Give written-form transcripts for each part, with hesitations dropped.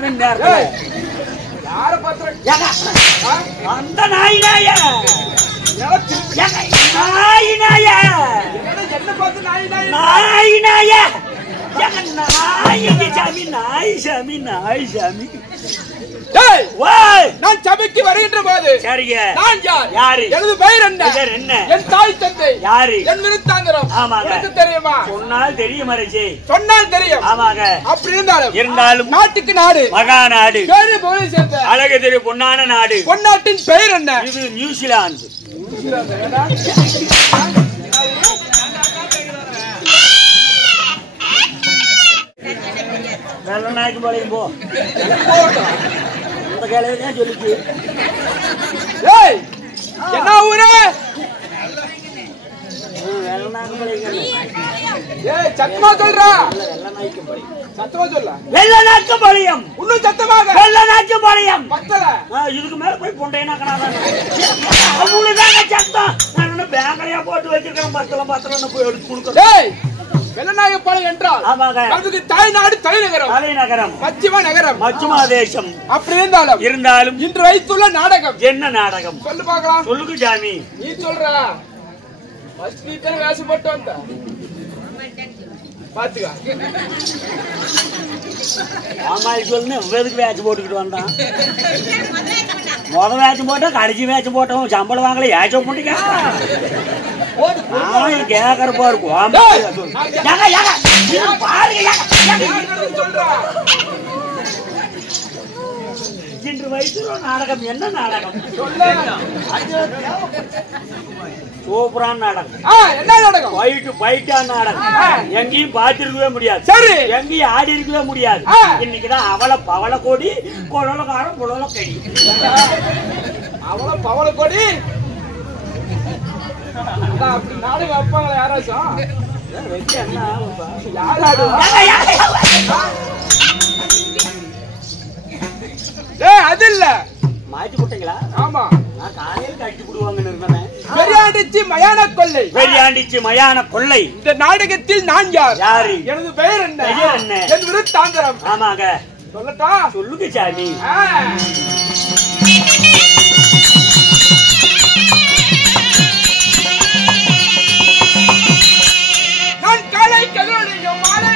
யார பாத்திர அந்த நாய் நாய என்ன பார்த்து நாய் நாய் சாமி நாய் சாமி நாய் சாமி நான் சபைக்கு வருகின்ற போது சரிங்க நான் யாரு எனது பெயர் என்ன என் தாய் தந்தை யாரு என் விருத்தாந்தரம் ஆமாங்க தெரியுமா சொன்னால் தெரியும் அரசே சொன்னால் தெரியும் ஆமாங்க அப்படி இருந்தாலும் நாட்டுக்கு நாடு மகா நாடு பேரு போல சேர்ந்த அழகு தெரிய பொன்னான நாடு பொன்னாட்டின் பெயர் என்ன இது நியூசிலாந்து வெள்ள நாய்க்கு போலையும் போ இந்த கேள்விதான் சொல்லிச்சு என்ன ஊரு வெள்ள நாய்க்கு போலையும் சத்தமா சொல்றா வெள்ள நாய்க்கு போலையும் சத்தமா சொல்ல வெள்ள நாய்க்கு போலையும் இன்னும் சத்தமாக வெள்ள நாய்க்கு போலையும் பத்தல இதுக்கு மேல போய் பொண்டைனா அவ்வளவுதாங்க சத்தம் நான் இன்னும் பேங்கரையா போட்டு வச்சிருக்கேன் பத்தலம் போய் எடுத்து கொடுக்குறேன் வெள்ளநாயகப்பாளையம் என்றால் அதுக்கு தாய்நாடு தலைநகரம் மச்சுமா தேசம் அப்படி இருந்தாலும் இன்று வைத்துள்ள நாடகம் என்ன நாடகம் சொல்லு பார்க்கலாம் சொல்லுங்க ஜாமி நீ சொல்ற வேஷம் போட்டு வந்த பாத்துக்கா ஆமா சொல்லு எதுக்கு வேச்சு போட்டுக்கிட்டு வந்தான் முதல் வேச்சு போட்டோம் கடைசி வேச்சு போட்டோம் சம்பளம் வாங்கல ஏச்சம் போட்டுக்கா கேக்குற பாருக்கும் இன்று வயசுல நாடகம் என்ன நாடகம் சூப்பரான நாடகம் என்ன நாடகம் பைட்டான நாடகம் எங்கேயும் பார்த்திருக்கவே முடியாது சரி எங்கேயும் ஆடி இருக்கவே முடியாது இன்னைக்குதான் அவளை பவள கொடி குழலக்காரம் குழல கடி அவளை பவள கொடி நாடகம் வைப்பாங்களா யாராச்சும் அது இல்ல மாற்றி போட்டீங்களா ஆமா நான் காலையில் கட்டி விடுவாங்கன்னு இருந்தேன் பெரியாண்டிச்சி மயான கொள்ளை பெரியாண்டிச்சி மயான கொள்ளை இந்த நாடகத்தில் நான் யாரு எனது பெயர் என்ன என் விருத்தாந்தரம் ஆமாங்க சொல்லட்டா சொல்லுங்க சாமி நான் காலை கதிரொலியும் மாலை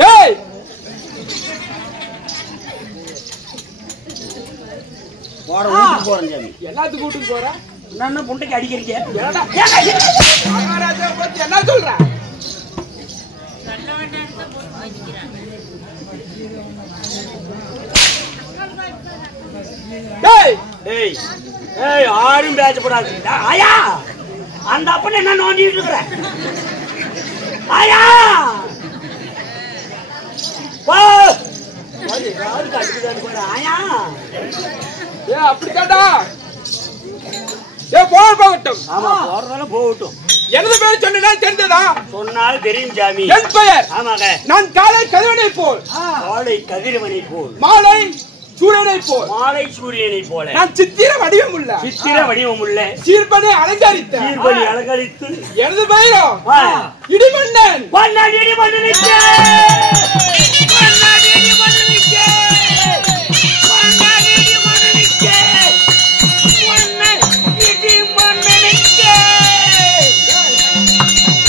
டேய் போற வீட்டுக்கு போறேன் சாமி. எல்லாத்துக்கும் கூட்டிட்டு போற நான் என்ன புண்டைக்கு அடிக்கிறீங்க? என்னடா மகாராஜா பத்தி என்ன சொல்ற? டேய் ஏய் ஏய் யாரும் பேசக்கூடாது. ஆயா அந்த அப்பனை என்ன நோண்டிட்டு இருக்கிற? ஆயா போ யாருக்கு அடிக்குதான்னு போற? ஆயா ஏ அப்படிதான்டா. ஏ போகட்டும். ஆமா போறதால போகட்டும். எனது பேர் சொன்னா தெரிஞ்சதா? சொன்னால் தெரியும் சாமி. என் பெயர் ஆமாங்க. நான் காலை கதிரவனை போல், காலை கதிரவனை போல், மாலை சூரியனை போல், மாலை சூரியனை போல, நான் சித்திர வடிவம் உள்ள, சித்திர வடிவம் உள்ள, சீர்பனை அலங்கரித்த, சீர்பணி அலங்கரித்து, எனது பெயரும் ஆ, இடிமன்னன். பொன்னாடி இடிமன்னனுக்கே, பொன்னாடி இடிமன்னனுக்கே, பொன்னாடி இடிமன்னனுக்கே, பொன்னாடி இடிமன்னனுக்கே,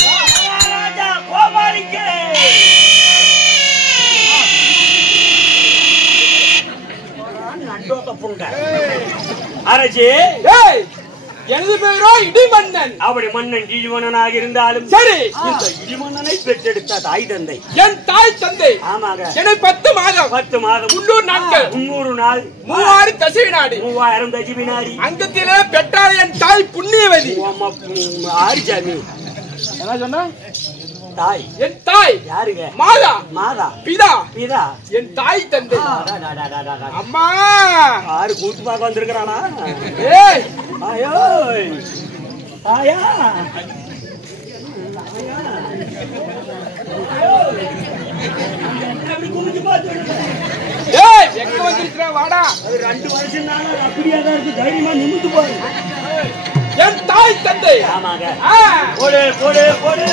மகாராஜா கோபாலிக்கே. நட்டோத்த புண்ட அரசே, ஏய் எனது பெயரோ இடிமன்னன். அப்படி மன்னன் இடிமன்னனாக இருந்தாலும் சரி, இந்த இடிமன்னனை பெற்றெடுத்த தாய் தந்தை என் தாய் தந்தை ஆமாங்க என்னை 10 மாதம் 10 மாதம் 300 நாட்கள் 300 நாள் 3000 தசை வினாடி 3000 தஜி வினாடி அங்கத்திலே பெற்றாள் என் தாய் புண்ணியவதி. ஆரிஜாமி என்ன சொன்ன? தாய் என் தாய் யாருங்க? மாதா மாதா பிதா பிதா என் தாய் தந்தை. அம்மா ஆறு கூட்டு பார்க்க வந்திருக்கிறானா? ஏய் ஆயோ ஆயா ஏய் எங்க வந்திருக்கிற வாடா. அது 2 வருஷம் தானே அப்படியே தான் இருக்கு. தைரியமா நிமிந்து போய் என் தாய் தந்தை. ஆமாங்க. ஆ, போடு போடு போடு.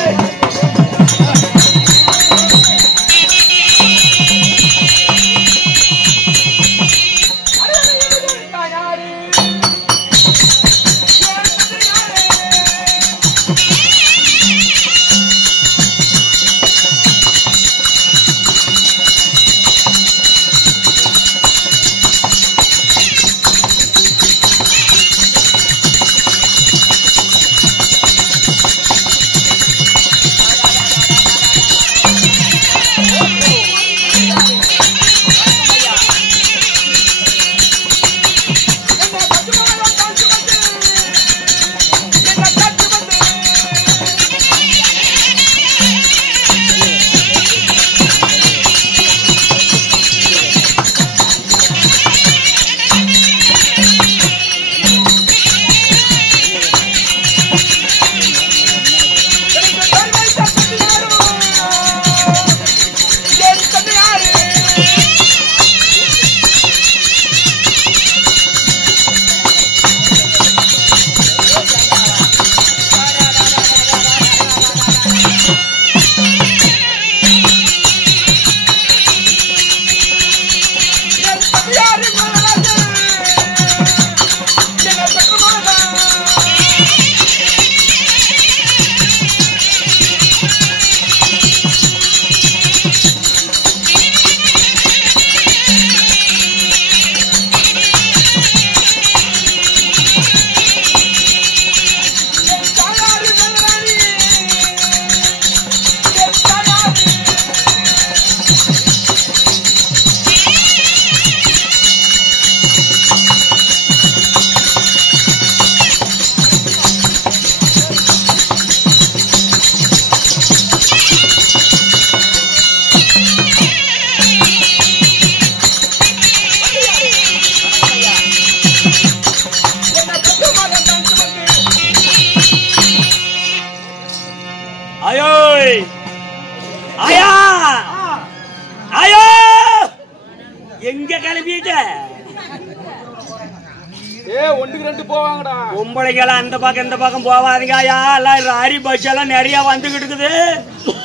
ஒண்ணுக்கு ரெண்டு போவாங்கடா. பொம்பளைங்கெல்லாம் அந்த பக்கம் இந்த பக்கம் போவாதீங்க. எல்லாம் லாரி பஸ் எல்லாம் நிறைய வந்துகிட்டு இருக்குது.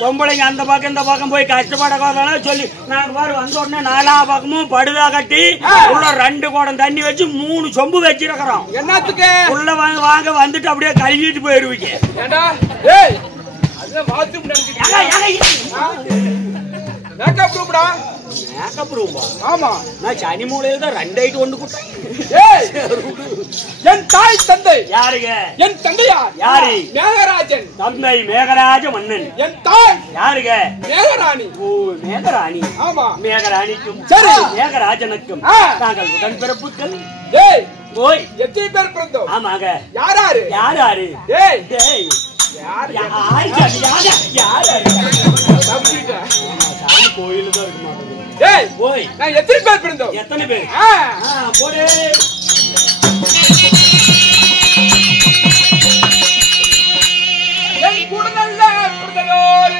பொம்பளைங்க அந்த பக்கம் இந்த பக்கம் போய் கஷ்டப்பட சொல்லி நாங்க பாரு வந்த உடனே 4 பக்கமும் படுதா கட்டி உள்ள 2 குடம் தண்ணி வச்சு 3 சொம்பு வச்சிருக்கிறோம். என்னத்துக்கு? உள்ள வாங்க வந்துட்டு அப்படியே கழுவிட்டு போயிருவீங்க. ஏண்டா அதுதான் பாத்ரூம் மேக்கப் ரூம்டா. மேக்கப் ரூம்பா? ஆமா. நான் சனி மூலையில தான் 2 ஐட்டு ஒன்று கூட்டேன். என் தாய் தந்தை யாருங்க? என் தந்தையார். யாரு? மேகராஜன். தந்தை மேகராஜ மன்னன். என் தாய் யாருங்க? மேகராணி. ஓ மேகராணி. ஆமா. மேகராணிக்கும் சரி மேகராஜனுக்கும் நாங்கள் உடன்பிறப்புகள். ஏய் ஓய் எத்தனை பேர் பிறந்தோம்? ஆமாங்க. யாராரு? யாராரு? ஏய் டேய் யார் யாரு? சாமி கோயில தான் இருக்கு மாட்டேங்குது. ஏய் ஓய் நான் எத்தனை பேர் பிறந்தோம்? எத்தனை பேர்? போடு. என் கூட நல்ல பிறந்தோர்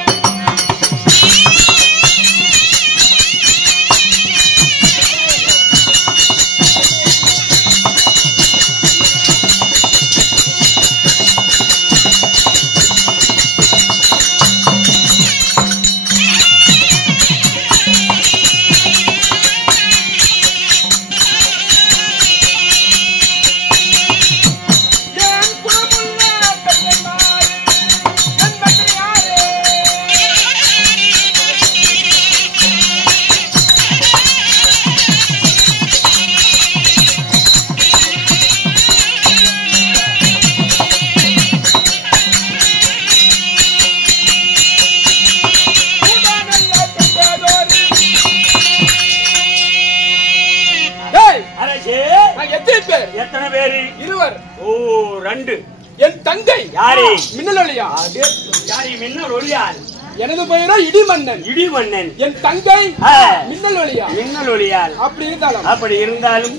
எத்தனை பேரு? 20. ஓ 2. என் தங்கை யாரு? மின்னல் ஒளியா. யாரு? மின்னல் ஒளியால். எனது பெயரோ இடிமன்னன். இடிமன்னன். என் தங்கை மின்னல் ஒளியா. மின்னல் ஒளியால். அப்படி இருந்தாலும்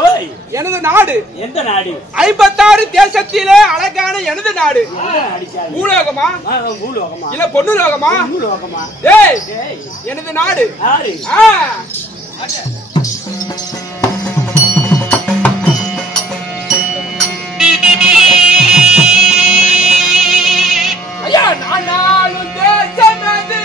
ஓய் எனது நாடு எந்த நாடு? 56 தேசத்திலே அழகான எனது நாடு. பூலோகமா பூலோகமா இல்ல பொன்னுலோகமா? பூலோகமா. ஏய் எனது நாடு யாரு? ஐயா நானும் தேசமது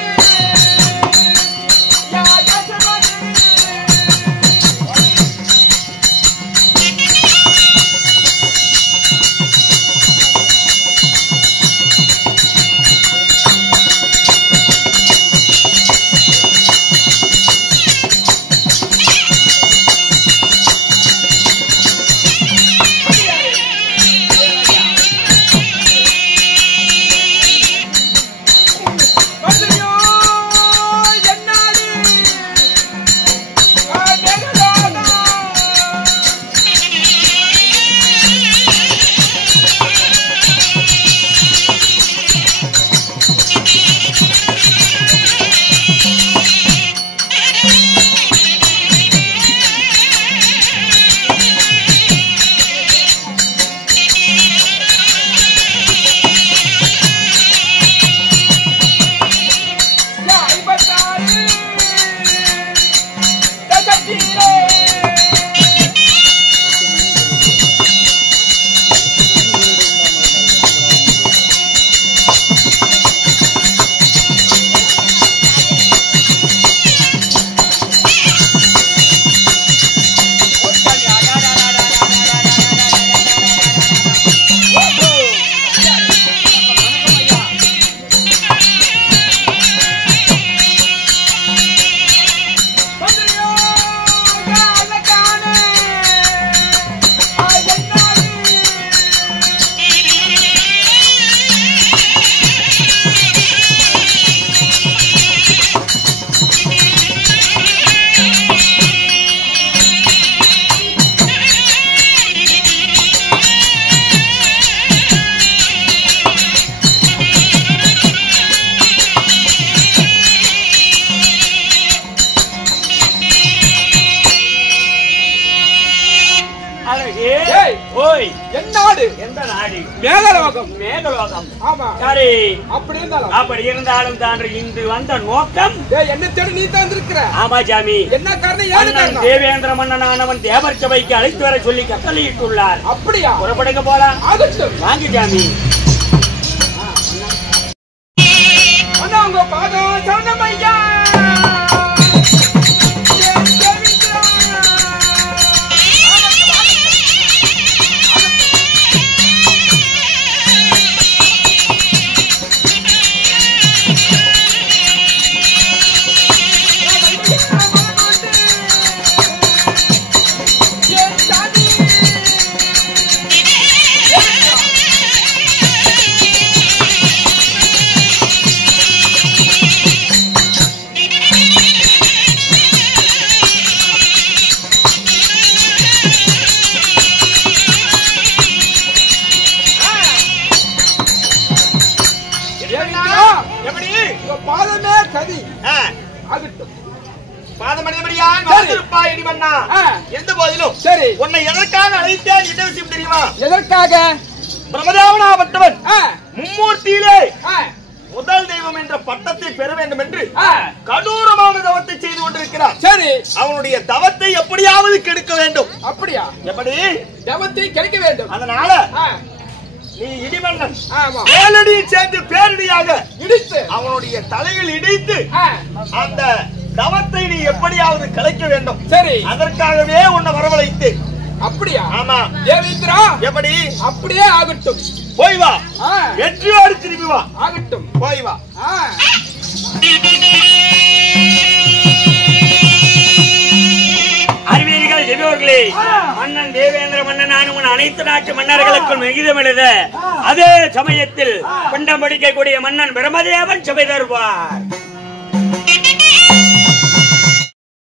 என் நாடு எந்த நாடு? மேகலோகம். மேகலோகம். ஆமா. சரி, அப்படி இருந்தாலும் தான் இன்று வந்த நோக்கம் என்ன தேடி நீ தான் இருக்கிற. ஆமா சாமி. என்ன காரணம்? ஏழு காரணம். தேவேந்திர மன்னனானவன் தேவர் சபைக்கு அழைத்து வர சொல்லி கட்டளையிட்டுள்ளார். அப்படியா? புறப்படுங்க போலாம். ஆகட்டும். வாங்கி சாமி. அண்ணா உங்க பாதம் சரணம் ஐயா. பாதமே கதி. ஆகட்டும். எந்த போதிலும் சரி, உன்னை எதற்காக அழைத்தேன் என்ன விஷயம் தெரியுமா? எதற்காக? பிரமதாவனாவட்டவன் மும்மூர்த்தியிலே ஆ, முதல் தெய்வம் என்ற பட்டத்தை பெற வேண்டும் என்று கடூரமான தவத்தை செய்து கொண்டிருக்கிறார். சரி, அவனுடைய தவத்தை எப்படியாவது கெடுக்க வேண்டும். அப்படியா? எப்படி? தவத்தை கிடைக்க வேண்டும். அதனால ஆ, நீ இடிமன்னன் ஆமா, மேலடியை சேர்ந்து பேரடியாக இடித்து அவனுடைய தலையில் இடித்து ஆ, அந்த தவத்தை நீ எப்படியாவது கலைக்க வேண்டும். சரி, அதற்காகவே உன்னை வரவழைத்து. அப்படியா? ஆமா. தேவேந்திரா, எப்படி? அப்படியே ஆகட்டும். போய் வா. ஆ, வெற்றியோடு திரும்பி வா. ஆகட்டும். போய் வா. ஆ, அறிவீர்கள் திவ்யோர்களே, மன்னன் தேவேந்திர மன்னனான உன் அனைத்து நாட்டு மன்னர்களுக்கும் விகிதம் எழுத அதே சமயத்தில் பண்டம் படிக்கக்கூடிய மன்னன் பிரம்மதேவன் சபை தருவார்.